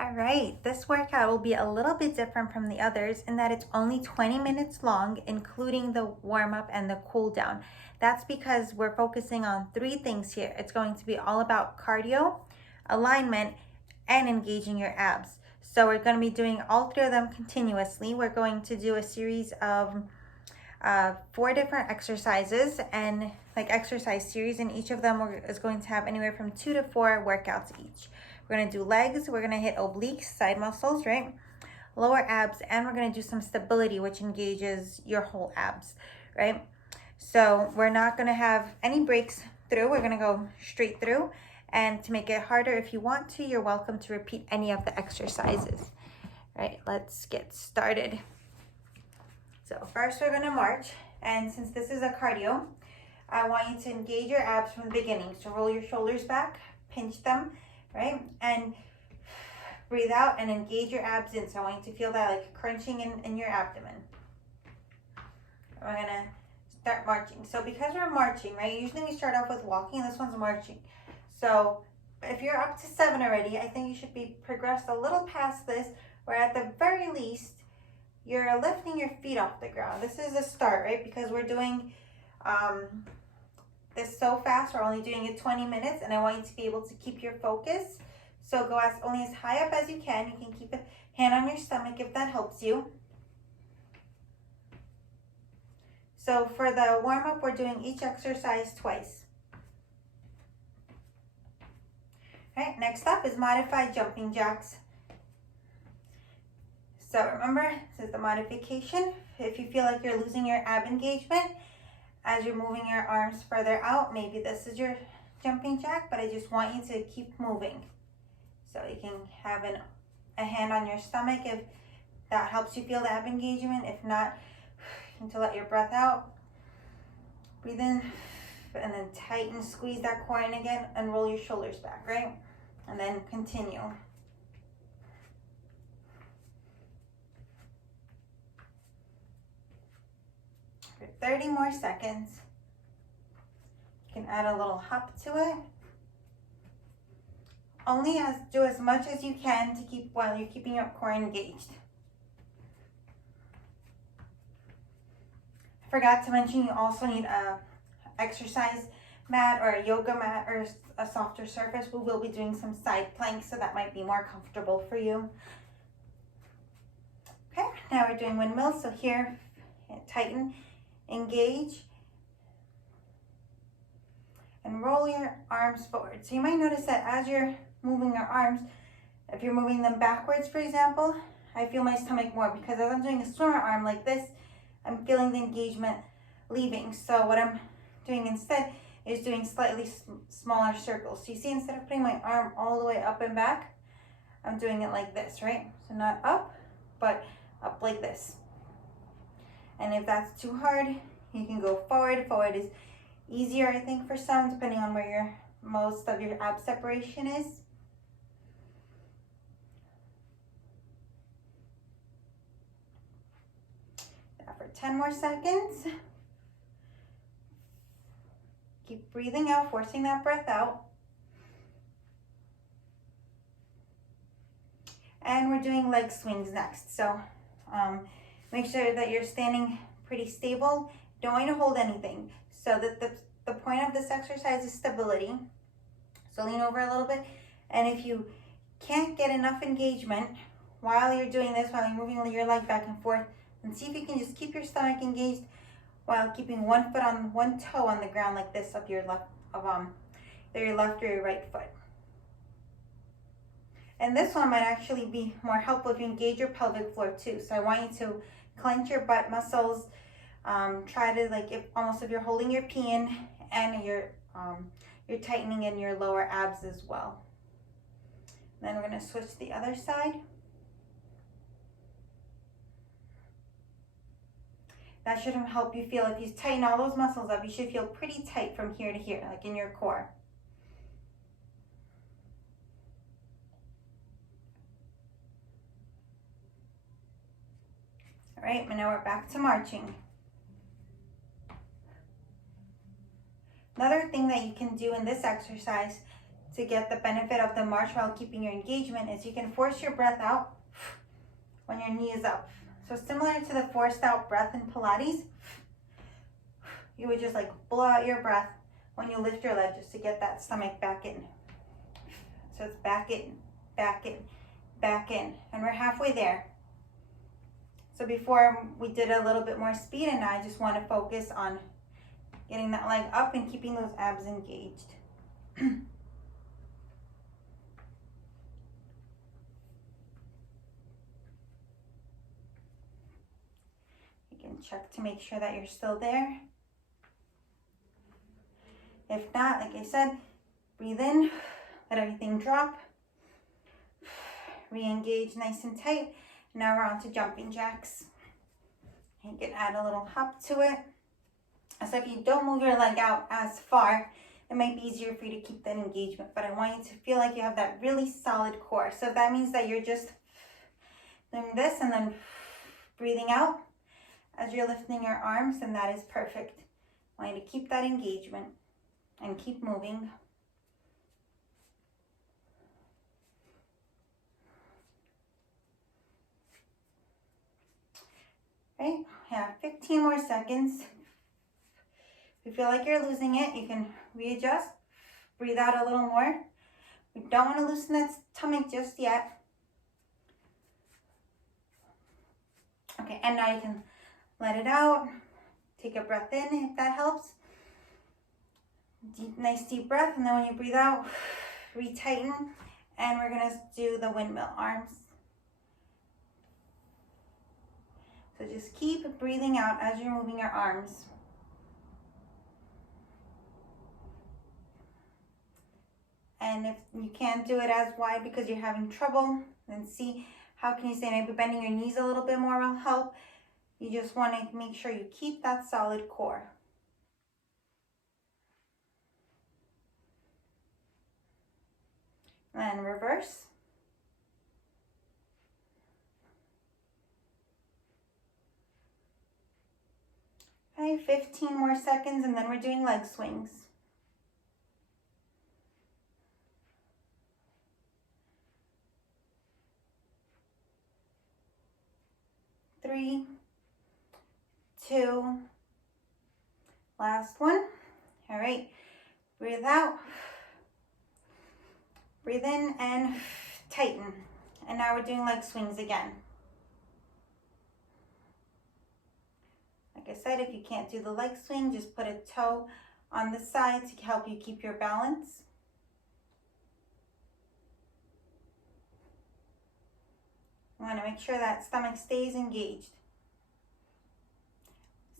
All right, this workout will be a little bit different from the others in that it's only 20 minutes long, including the warm up and the cool down. That's because we're focusing on three things here. It's going to be all about cardio, alignment, and engaging your abs. So we're going to be doing all three of them continuously. We're going to do a series of 4 different exercises and like exercise series, and each of them is going to have anywhere from 2 to 4 workouts each. We're going to do legs, we're going to hit obliques, side muscles, right? Lower abs, and we're going to do some stability, which engages your whole abs, right? So we're not going to have any breaks through. We're going to go straight through. And to make it harder, if you want to, you're welcome to repeat any of the exercises. All right, let's get started. So first we're going to march. And since this is a cardio, I want you to engage your abs from the beginning. So roll your shoulders back, pinch them, right? And breathe out and engage your abs in. So I want you to feel that like crunching in your abdomen. We're gonna start marching. So because we're marching, right? Usually we start off with walking, this one's marching. So if you're up to 7 already, I think you should be progressed a little past this, where at the very least, you're lifting your feet off the ground. This is a start, right? Because we're doing this so fast, we're only doing it 20 minutes, and I want you to be able to keep your focus. So go only as high up as you can. You can keep a hand on your stomach if that helps you. So for the warm-up, we're doing each exercise twice. All right, next up is modified jumping jacks. So remember, this is the modification. If you feel like you're losing your ab engagement as you're moving your arms further out, maybe this is your jumping jack, but I just want you to keep moving. So you can have a hand on your stomach if that helps you feel the ab engagement. If not, you need to let your breath out. Breathe in and then tighten, squeeze that core in again and roll your shoulders back, right? And then continue. For 30 more seconds. You can add a little hop to it. Do as much as you can to keep while you're keeping your core engaged. I forgot to mention you also need a exercise mat or a yoga mat or a softer surface. We will be doing some side planks, so that might be more comfortable for you. Okay, now we're doing windmills. So here, tighten, engage, and roll your arms forward. So you might notice that as you're moving your arms, if you're moving them backwards, for example, I feel my stomach more, because as I'm doing a swimmer arm like this, I'm feeling the engagement leaving. So what I'm doing instead is doing slightly smaller circles. So you see, instead of putting my arm all the way up and back, I'm doing it like this, right? So not up, but up like this. And if that's too hard, you can go forward. Forward is easier, I think, for some, depending on where most of your ab separation is. Now for 10 more seconds. Keep breathing out, forcing that breath out. And we're doing leg swings next. So make sure that you're standing pretty stable. Don't want to hold anything. So that the point of this exercise is stability. So lean over a little bit. And if you can't get enough engagement while you're doing this, while you're moving your leg back and forth, then see if you can just keep your stomach engaged while keeping one toe on the ground like this of your left, either your left or your right foot. And this one might actually be more helpful if you engage your pelvic floor too. So I want you to clench your butt muscles. Try to, like, if you're holding your pee in, and you're tightening in your lower abs as well. Then we're going to switch to the other side. That should help you feel, if you tighten all those muscles up, you should feel pretty tight from here to here, like in your core. All right, and now we're back to marching. Another thing that you can do in this exercise to get the benefit of the march while keeping your engagement is you can force your breath out when your knee is up. So similar to the forced out breath in Pilates, you would just like blow out your breath when you lift your leg just to get that stomach back in. So it's back in, back in, back in, and we're halfway there. So before we did a little bit more speed, and now I just want to focus on getting that leg up and keeping those abs engaged. You can check to make sure that you're still there. If not, like I said, breathe in, let everything drop, re-engage nice and tight. Now we're on to jumping jacks. You can add a little hop to it. So if you don't move your leg out as far, it might be easier for you to keep that engagement, but I want you to feel like you have that really solid core. So that means that you're just doing this and then breathing out as you're lifting your arms, and that is perfect. I want you to keep that engagement and keep moving. Right, yeah, 15 more seconds. If you feel like you're losing it, you can readjust, breathe out a little more. We don't want to loosen that stomach just yet. Okay, and now you can let it out. Take a breath in if that helps. Nice deep breath, and then when you breathe out, retighten, and we're gonna do the windmill arms. So just keep breathing out as you're moving your arms. And if you can't do it as wide because you're having trouble, then see how can you stay. Maybe bending your knees a little bit more will help. You just want to make sure you keep that solid core. And reverse. Okay, 15 more seconds, and then we're doing leg swings. Three, two, last one. All right, breathe out, breathe in, and tighten. And now we're doing leg swings again. Like I said, if you can't do the leg swing, just put a toe on the side to help you keep your balance. You want to make sure that stomach stays engaged.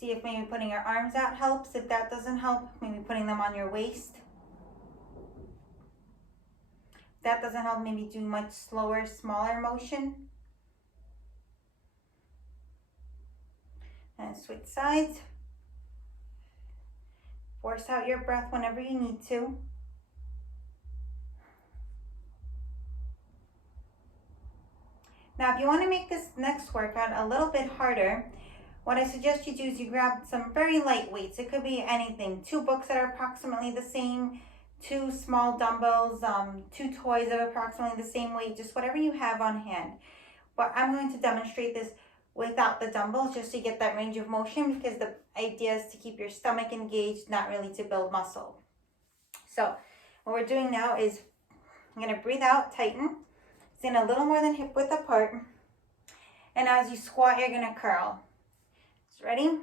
See if maybe putting your arms out helps. If that doesn't help, maybe putting them on your waist. If that doesn't help, maybe do much slower, smaller motion. And switch sides. Force out your breath whenever you need to. Now, if you want to make this next workout a little bit harder, what I suggest you do is you grab some very light weights. It could be anything. 2 books that are approximately the same, 2 small dumbbells, 2 toys of approximately the same weight, just whatever you have on hand. But I'm going to demonstrate this without the dumbbells just to get that range of motion, because the idea is to keep your stomach engaged, not really to build muscle. So what we're doing now is I'm going to breathe out, tighten. In a little more than hip width apart, and as you squat, you're going to curl. So ready?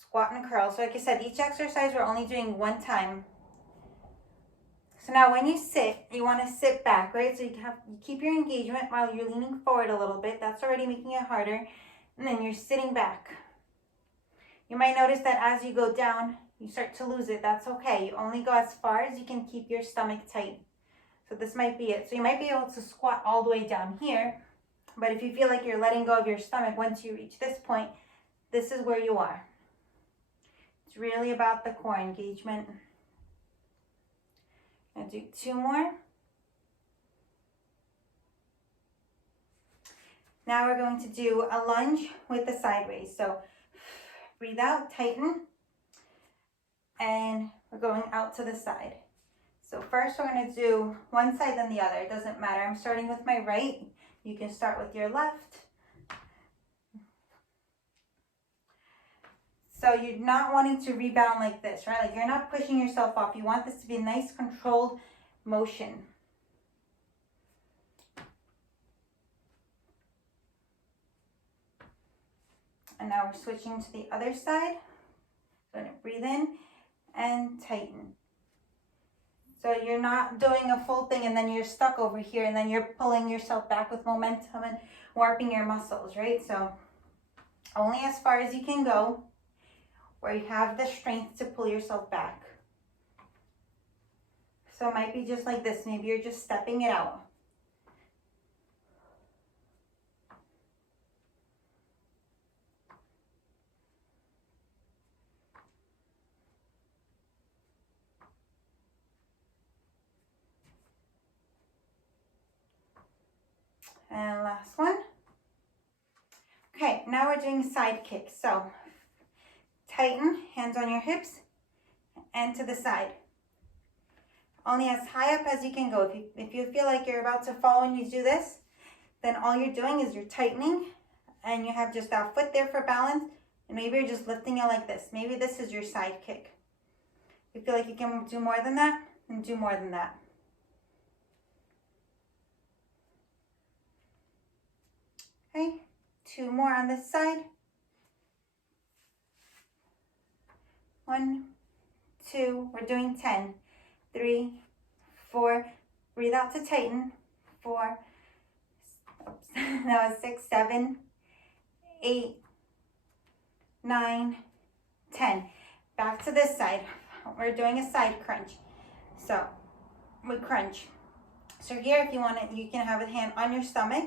Squat and curl. So like I said, each exercise we're only doing 1 time. So now when you sit, you want to sit back, right? So you keep your engagement while you're leaning forward a little bit. That's already making it harder. And then you're sitting back. You might notice that as you go down, you start to lose it. That's okay. You only go as far as you can keep your stomach tight. So this might be it. So you might be able to squat all the way down here, but if you feel like you're letting go of your stomach once you reach this point, this is where you are. It's really about the core engagement. I'll do 2 more. Now we're going to do a lunge with the side raise. So breathe out, tighten, and we're going out to the side. So first we're going to do one side then the other. It doesn't matter. I'm starting with my right. You can start with your left. So you're not wanting to rebound like this, right? Like you're not pushing yourself off. You want this to be a nice controlled motion. And now we're switching to the other side. So I'm going to breathe in and tighten. So you're not doing a full thing and then you're stuck over here and then you're pulling yourself back with momentum and warping your muscles, right? So only as far as you can go where you have the strength to pull yourself back. So it might be just like this. Maybe you're just stepping it out. And last one. Okay, now we're doing side kicks. So tighten, hands on your hips and to the side. Only as high up as you can go. If you feel like you're about to fall when you do this, then all you're doing is you're tightening and you have just that foot there for balance, and maybe you're just lifting it like this. Maybe this is your side kick. If you feel like you can do more than that, then do more than that. Okay, 2 more on this side. 1, 2, we're doing 10. 3, 4, breathe out to tighten. 4, oops, that was 6, 7, 8, 9, 10. Back to this side. We're doing a side crunch. So we crunch. So here, if you want it, you can have a hand on your stomach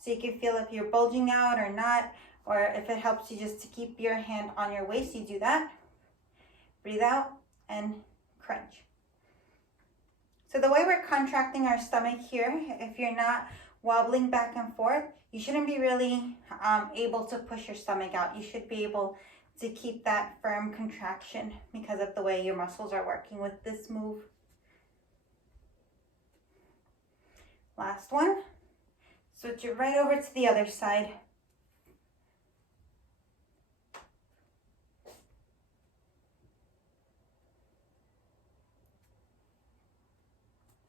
so you can feel if you're bulging out or not, or if it helps you just to keep your hand on your waist, you do that. Breathe out and crunch. So the way we're contracting our stomach here, if you're not wobbling back and forth, you shouldn't be really able to push your stomach out. You should be able to keep that firm contraction because of the way your muscles are working with this move. Last one. Switch it right over to the other side.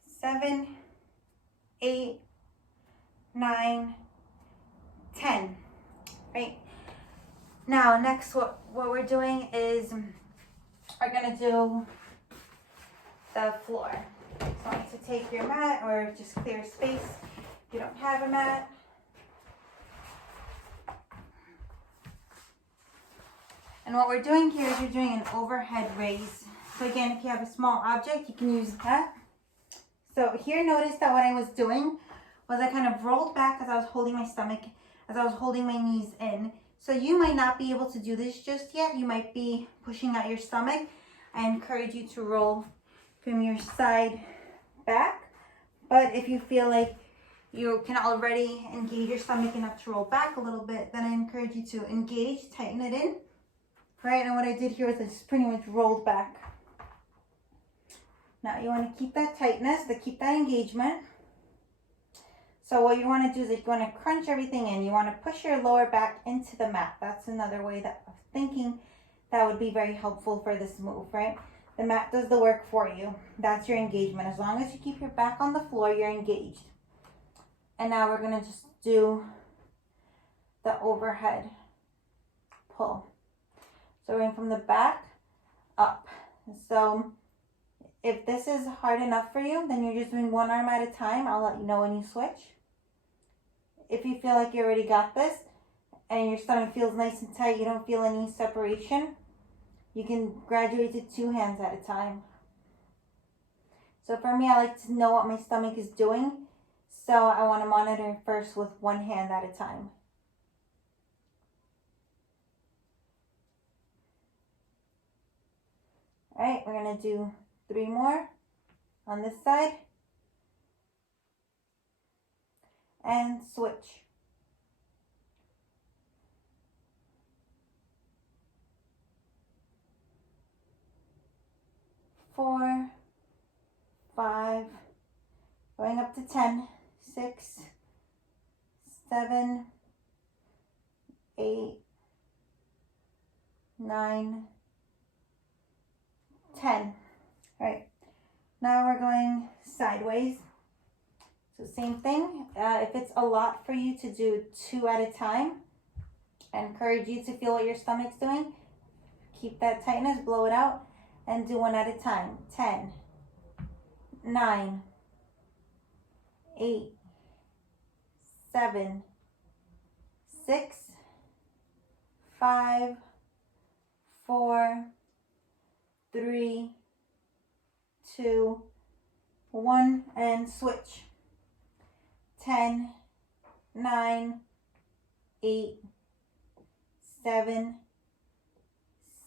Seven, 8, 9, 10. Right. Now, next, what we're doing is we're gonna do the floor. So I want you to take your mat or just clear space if you don't have a mat. And what we're doing here is you're doing an overhead raise. So again, if you have a small object, you can use that. So here, notice that what I was doing was I kind of rolled back as I was holding my stomach, as I was holding my knees in. So you might not be able to do this just yet. You might be pushing out your stomach. I encourage you to roll from your side back. But if you feel like you can already engage your stomach enough to roll back a little bit, then I encourage you to engage, tighten it in. Right, and what I did here is I just pretty much rolled back. Now you want to keep that tightness, keep that engagement. So what you want to do is you want to crunch everything in. You want to push your lower back into the mat. That's another way of thinking that would be very helpful for this move, right? The mat does the work for you. That's your engagement. As long as you keep your back on the floor, you're engaged. And now we're going to just do the overhead pull. So we're going from the back up. So if this is hard enough for you, then you're just doing one arm at a time. I'll let you know when you switch. If you feel like you already got this and your stomach feels nice and tight, you don't feel any separation, you can graduate to 2 hands at a time. So for me, I like to know what my stomach is doing. So I want to monitor first with 1 hand at a time. All right, we're going to do 3 more on this side. And switch. 4, 5, going up to 10, 6, 7, 8, 9, 10. All right, now we're going sideways. So same thing. If it's a lot for you to do 2 at a time, I encourage you to feel what your stomach's doing. Keep that tightness, blow it out, and do 1 at a time. 10, 9, 8, 7, 6, 5, 4, 3, 2, 1, and switch. 10, 9, 8, 7,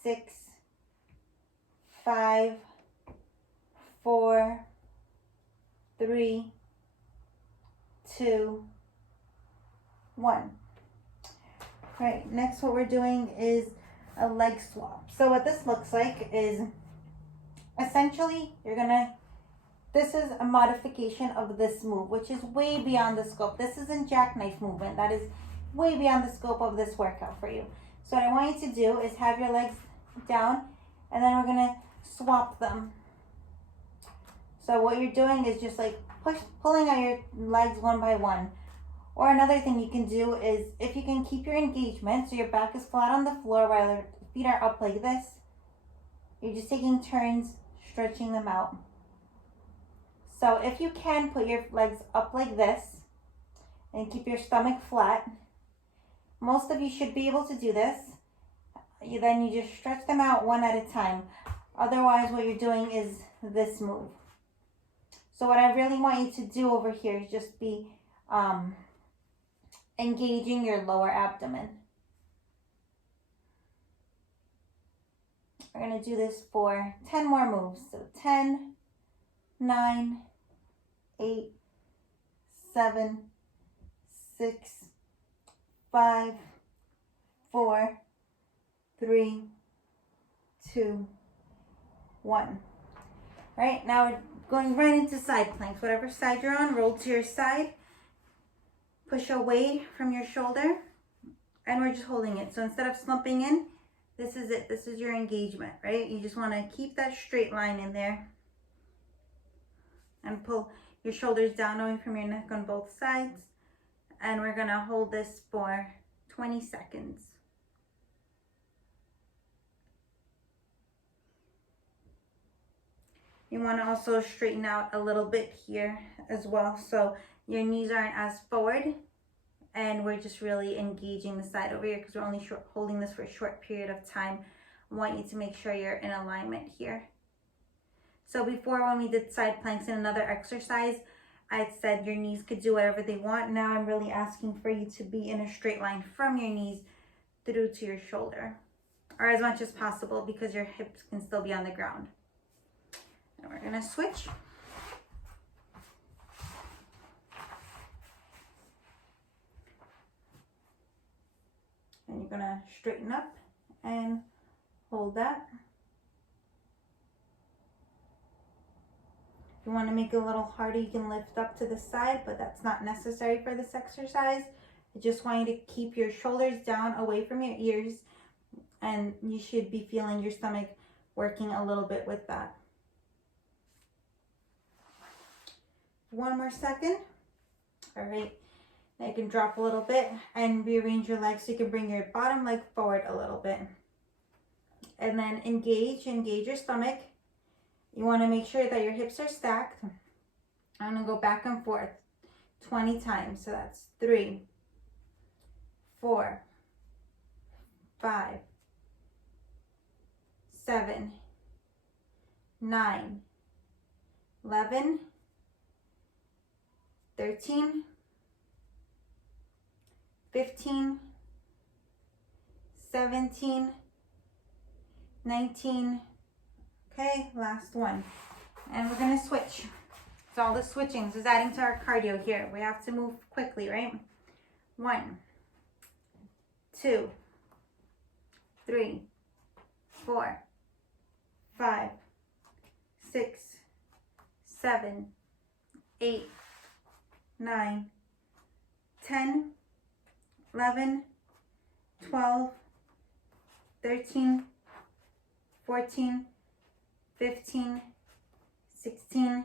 6, 5, 4, 3, 2, 1. All right, next what we're doing is a leg swap. So what this looks like is essentially this is a modification of this move, which is way beyond the scope. This isn't jackknife movement. That is way beyond the scope of this workout for you. So what I want you to do is have your legs down, and then we're gonna swap them. So what you're doing is just like pulling out your legs one by one. Or another thing you can do is, if you can keep your engagement, so your back is flat on the floor while your feet are up like this, you're just taking turns, stretching them out. So if you can, put your legs up like this and keep your stomach flat. Most of you should be able to do this. Then you just stretch them out 1 at a time. Otherwise, what you're doing is this move. So what I really want you to do over here is just be engaging your lower abdomen. We're going to do this for 10 more moves. So 10, 9, 8, 7, 6, 5, 4, 3, 2, 1. Right, now we're going right into side planks. Whatever side you're on, roll to your side. Push away from your shoulder, and we're just holding it. So instead of slumping in, this is it. This is your engagement, right? You just want to keep that straight line in there and pull your shoulders down away from your neck on both sides. And we're going to hold this for 20 seconds. You want to also straighten out a little bit here as well, so your knees aren't as forward, and we're just really engaging the side over here because we're only holding this for a short period of time. I want you to make sure you're in alignment here. So before, when we did side planks in another exercise, I had said your knees could do whatever they want. Now I'm really asking for you to be in a straight line from your knees through to your shoulder, or as much as possible, because your hips can still be on the ground. And we're gonna switch. And you're gonna straighten up and hold that. If you want to make it a little harder, you can lift up to the side, but that's not necessary for this exercise. I just want you to keep your shoulders down away from your ears, and you should be feeling your stomach working a little bit with that. 1 more second. All right. Now you can drop a little bit and rearrange your legs so you can bring your bottom leg forward a little bit. And then engage your stomach. You want to make sure that your hips are stacked. I'm going to go back and forth 20 times. So that's 3, 4, 5, 7, 9, 11, 13, 15, 17, 19. Okay, last one. And we're gonna switch. So all the switching, this is adding to our cardio here. We have to move quickly, right? 1, 2, 3, 4, 5, 6, 7, 8, 9, 10, 11, 12, 13, 14, 15, 16,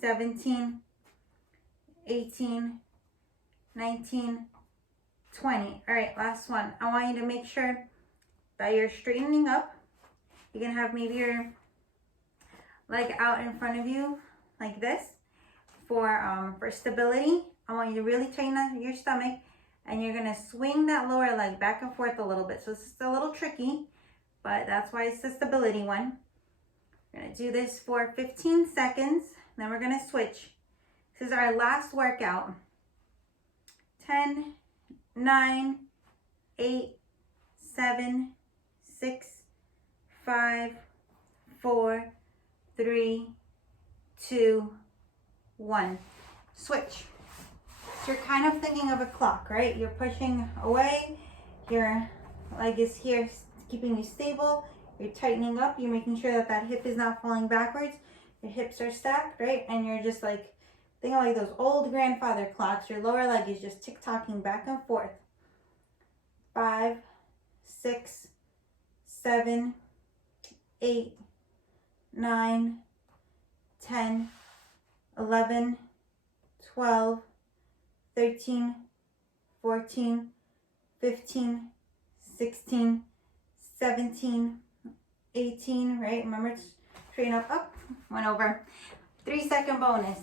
17, 18, 19, 20. All right, last one. I want you to make sure that you're straightening up. You can have maybe your leg out in front of you like this for stability. I want you to really tighten up your stomach, and you're gonna swing that lower leg back and forth a little bit. So this is a little tricky, but that's why it's the stability one. We're gonna do this for 15 seconds, then we're gonna switch. This is our last workout. 10, 9, 8, 7, 6, 5, 4, 3, 2, 1. Switch. So you're kind of thinking of a clock, right? You're pushing away, your leg is here keeping you stable, you're tightening up, you're making sure that that hip is not falling backwards, your hips are stacked, right? And you're just like, think of like those old grandfather clocks, your lower leg is just tick-tocking back and forth. 5, 6, 7, 8, 9, 10, 11, 12, 13, 14, 15, 16, 17, 18, right? Remember to straighten up, went over. 3-second bonus.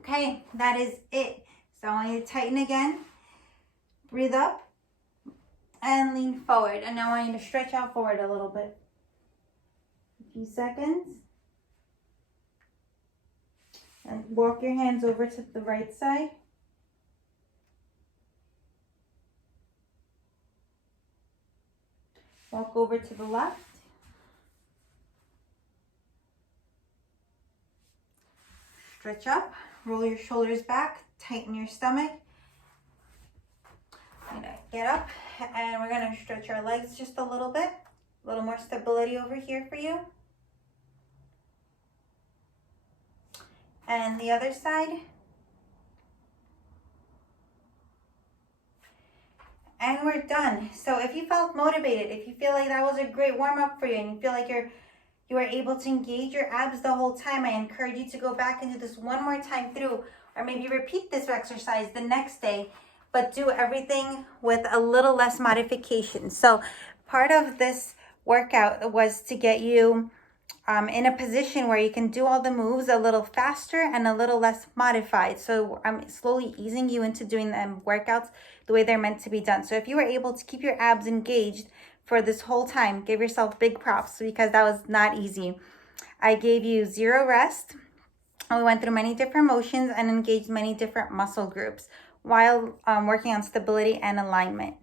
Okay, that is it. So I want you to tighten again, breathe up, and lean forward. And now I want you to stretch out forward a little bit. A few seconds. And walk your hands over to the right side. Walk over to the left. Stretch up, roll your shoulders back, tighten your stomach. Get up, and we're gonna stretch our legs just a little bit. A little more stability over here for you. And the other side. And we're done. So if you felt motivated, if you feel like that was a great warm-up for you, and you feel like you were able to engage your abs the whole time, I encourage you to go back and do this one more time through, or maybe repeat this exercise the next day, but do everything with a little less modification. So part of this workout was to get you in a position where you can do all the moves a little faster and a little less modified. So I'm slowly easing you into doing the workouts the way they're meant to be done. So if you were able to keep your abs engaged for this whole time, give yourself big props, because that was not easy. I gave you 0 rest. We went through many different motions and engaged many different muscle groups while working on stability and alignment.